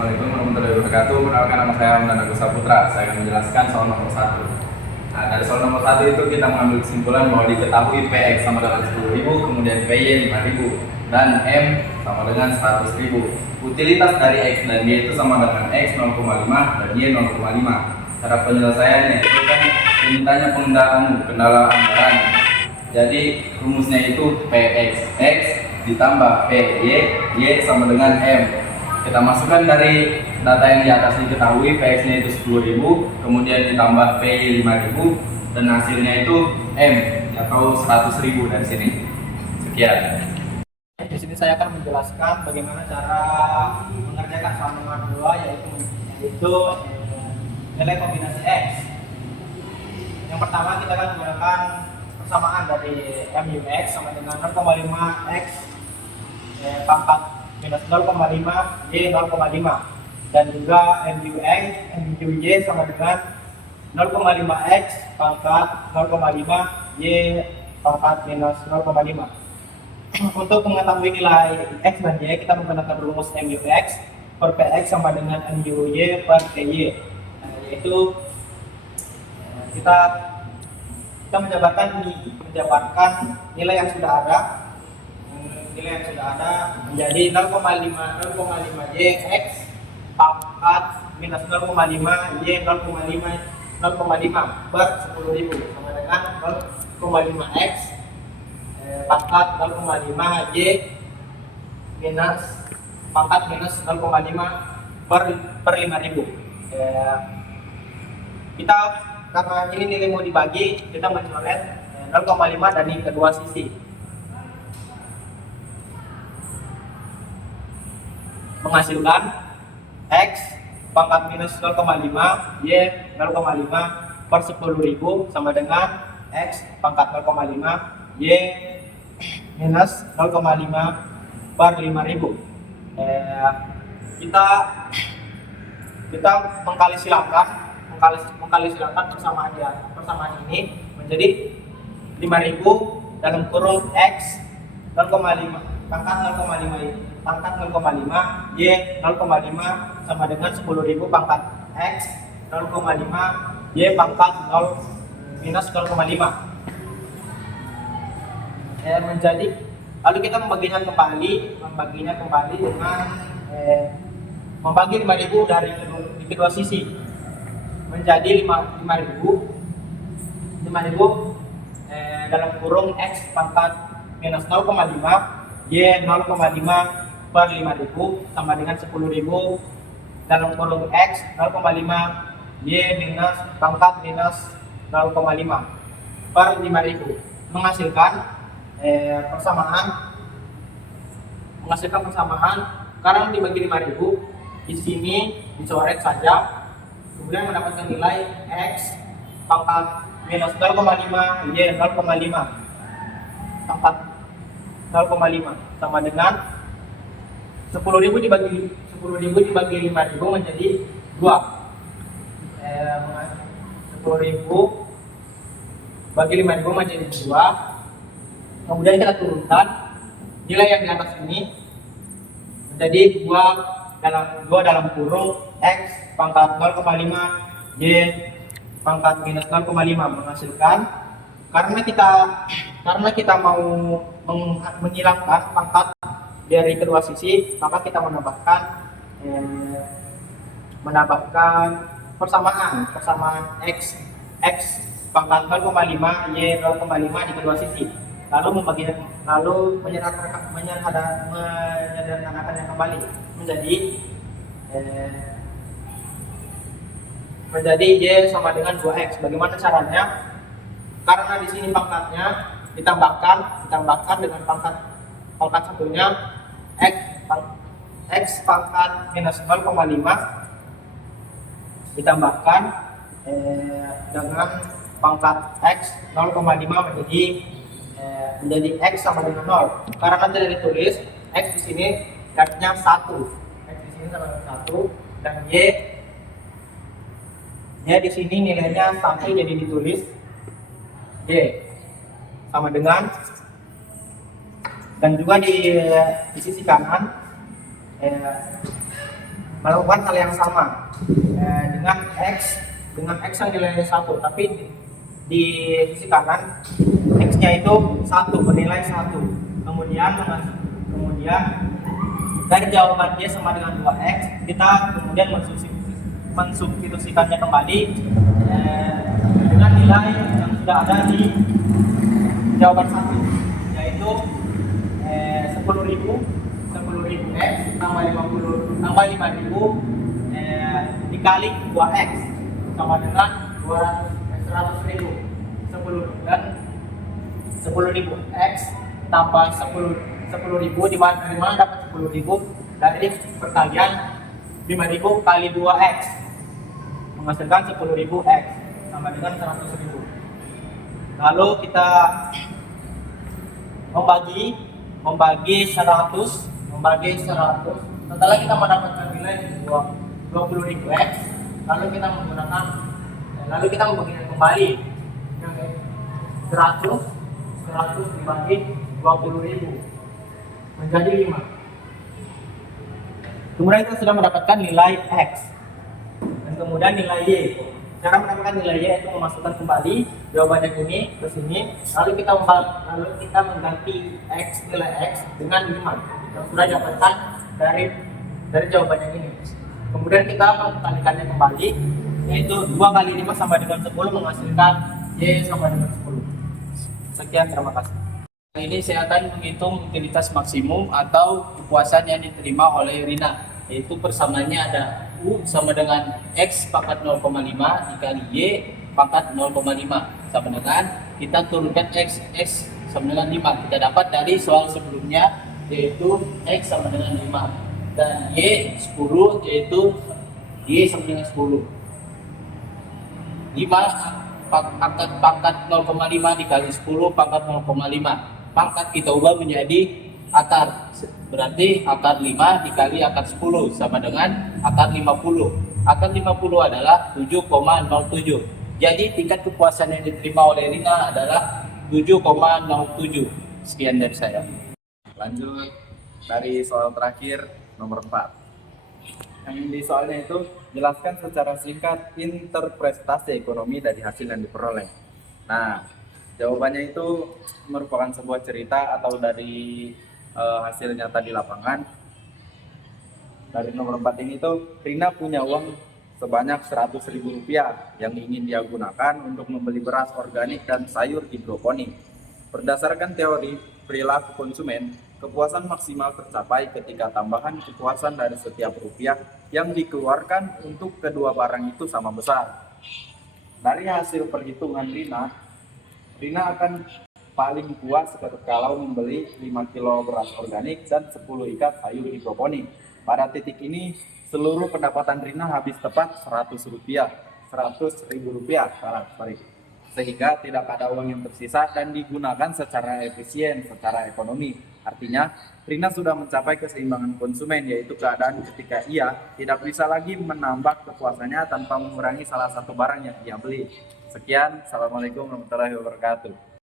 Assalamualaikum warahmatullahi wabarakatuh. Perkenalkan, nama saya Hamdan Agus Saputra. Saya akan menjelaskan soal nomor 1. Nah, dari soal nomor 1 itu kita mengambil kesimpulan bahwa diketahui PX sama dengan 10.000, kemudian PY 5.000, dan M sama dengan 100.000. Utilitas dari X dan Y itu sama dengan X 0,5 dan Y 0,5. Cara penyelesaiannya itu kan dimintanya kendala anggaran. Jadi rumusnya itu PX X ditambah PY Y sama dengan M. Kita masukkan dari data yang di atas diketahui PX nya itu 10.000, kemudian ditambah PY 5.000, dan hasilnya itu M atau 100.000 dari sini. Sekian. Di sini saya akan menjelaskan bagaimana cara mengerjakan soal nomor 2, yaitu nilai kombinasi X. Yang pertama kita akan menggunakan persamaan dari MUX sama dengan 0,5 X pangkat minus 0,5 Y 0,5, dan juga MUY sama dengan 0,5 X pangkat 0,5 Y pangkat minus 0,5. Untuk mengetahui nilai X dan Y, kita menggunakan rumus MUX per PX sama dengan MUY per PY, yaitu kita menjabarkan nilai yang sudah ada menjadi 0,5 Y X pangkat minus 0,5 Y 0,5 per 10.000 sama dengan 0,5 X pangkat 0,5 Y minus pangkat minus 0,5 per 5.000. Kita karena ini nilai mau dibagi, kita mencoret 0,5 dari kedua sisi, menghasilkan X pangkat minus 0,5 Y 0,5 per 10.000 sama dengan X pangkat 0,5 Y minus 0,5 per 5.000. Kita mengkali silakan persamaan ini menjadi 5.000 dalam kurung X 0,5 pangkat 0,5 Y 0,5 sama dengan 10.000 pangkat X 0,5 Y pangkat 0 minus 0,5 menjadi, lalu kita membaginya kembali dengan membagi 5.000 dari kedua sisi menjadi 5.000 dalam kurung X pangkat minus 0,5 Y 0,5 per 5.000 sama dengan 10.000 dalam kurung X 0,5 Y minus pangkat minus 0,5 per 5.000, menghasilkan persamaan karena dibagi 5.000, di sini dicoret saja, kemudian mendapatkan nilai X pangkat minus 0,5 Y 0,5 pangkat 0,5 sama dengan 10.000 dibagi 5.000 menjadi 2. 10.000 bagi 5.000 menjadi 2. Kemudian kita turunkan nilai yang di atas ini menjadi 2 dalam kurung X pangkat 0,5 Y pangkat minus 0,5, menghasilkan karena kita mau menghilangkan pangkat dari kedua sisi, maka kita menambahkan persamaan X pangkat 0,5 Y 0,5 di kedua sisi, lalu menyederhanakannya kembali menjadi Y sama dengan 2X. Bagaimana caranya? Karena di sini pangkatnya ditambahkan dengan pangkat satunya X pangkat minus 0,5 ditambahkan dengan pangkat X 0,5 menjadi X sama dengan 0. Karena tidak ditulis, X di sini garisnya 1. X di sini sama dengan 1, dan Y di sini nilainya 1, jadi ditulis Y sama dengan, dan juga di sisi kanan melakukan hal yang sama dengan X yang nilainya 1, tapi di sisi kanan X-nya itu 1, bernilai 1. Kemudian dari jawaban dia sama dengan 2X, kita kemudian mensubstitusikannya kembali dengan nilai yang sudah ada di jawaban 1, yaitu 10.000 X tambah 5.000 dikali 2X sama dengan 100.000. 10.000 X tambah 10.000 di mana dapat 10.000 dari perkalian 5.000 kali 2X menghasilkan 10.000 X sama dengan 100.000. Lalu kita membagi 100. Setelah kita mendapatkan nilai 20.000 X, lalu kita membagikan kembali 100 dibagi 20.000 menjadi 5. Kemudian kita sudah mendapatkan nilai X dan kemudian nilai Y. Cara mendapatkan nilai Y itu memasukkan kembali jawabannya ini ke sini, lalu kita mengganti nilai X dengan 5 yang sudah didapatkan dari jawabannya ini. Kemudian kita mengkalikannya kembali, yaitu 2 kali 5 sama dengan 10 menghasilkan Y sama dengan 10. Sekian, terima kasih. Kali ini saya akan menghitung utilitas maksimum atau kepuasan yang diterima oleh Rina, yaitu persamaannya ada U sama dengan X pangkat 0,5 dikali Y pangkat 0,5 sama dengan kita turunkan X sama dengan 5. Kita dapat dari soal sebelumnya, yaitu X sama dengan 5 dan Y 10, yaitu Y sama dengan 10. 5 pangkat 0,5 dikali 10 pangkat 0,5. Pangkat kita ubah menjadi akar, berarti akar 5 dikali akar 10 sama dengan akar 50. Akar 50 adalah 7,07. Jadi tingkat kepuasan yang diterima oleh Rina adalah 7,07. Sekian dari saya. Lanjut dari soal terakhir nomor 4. Yang di soalnya itu jelaskan secara singkat interpretasi ekonomi dari hasil yang diperoleh. Nah, jawabannya itu merupakan sebuah cerita atau dari hasil nyata di lapangan. Dari nomor 4 ini tuh Rina punya uang sebanyak Rp100.000 yang ingin dia gunakan untuk membeli beras organik dan sayur hidroponik. Berdasarkan teori perilaku konsumen, kepuasan maksimal tercapai ketika tambahan kepuasan dari setiap rupiah yang dikeluarkan untuk kedua barang itu sama besar. Dari hasil perhitungan Rina akan paling puas kalau membeli 5 kilo beras organik dan 10 ikat sayur hidroponik. Pada titik ini, seluruh pendapatan Rina habis tepat Rp100.000, sehingga tidak ada uang yang tersisa dan digunakan secara efisien, secara ekonomi. Artinya, Rina sudah mencapai keseimbangan konsumen, yaitu keadaan ketika ia tidak bisa lagi menambah kepuasannya tanpa mengurangi salah satu barang yang ia beli. Sekian, Assalamualaikum warahmatullahi wabarakatuh.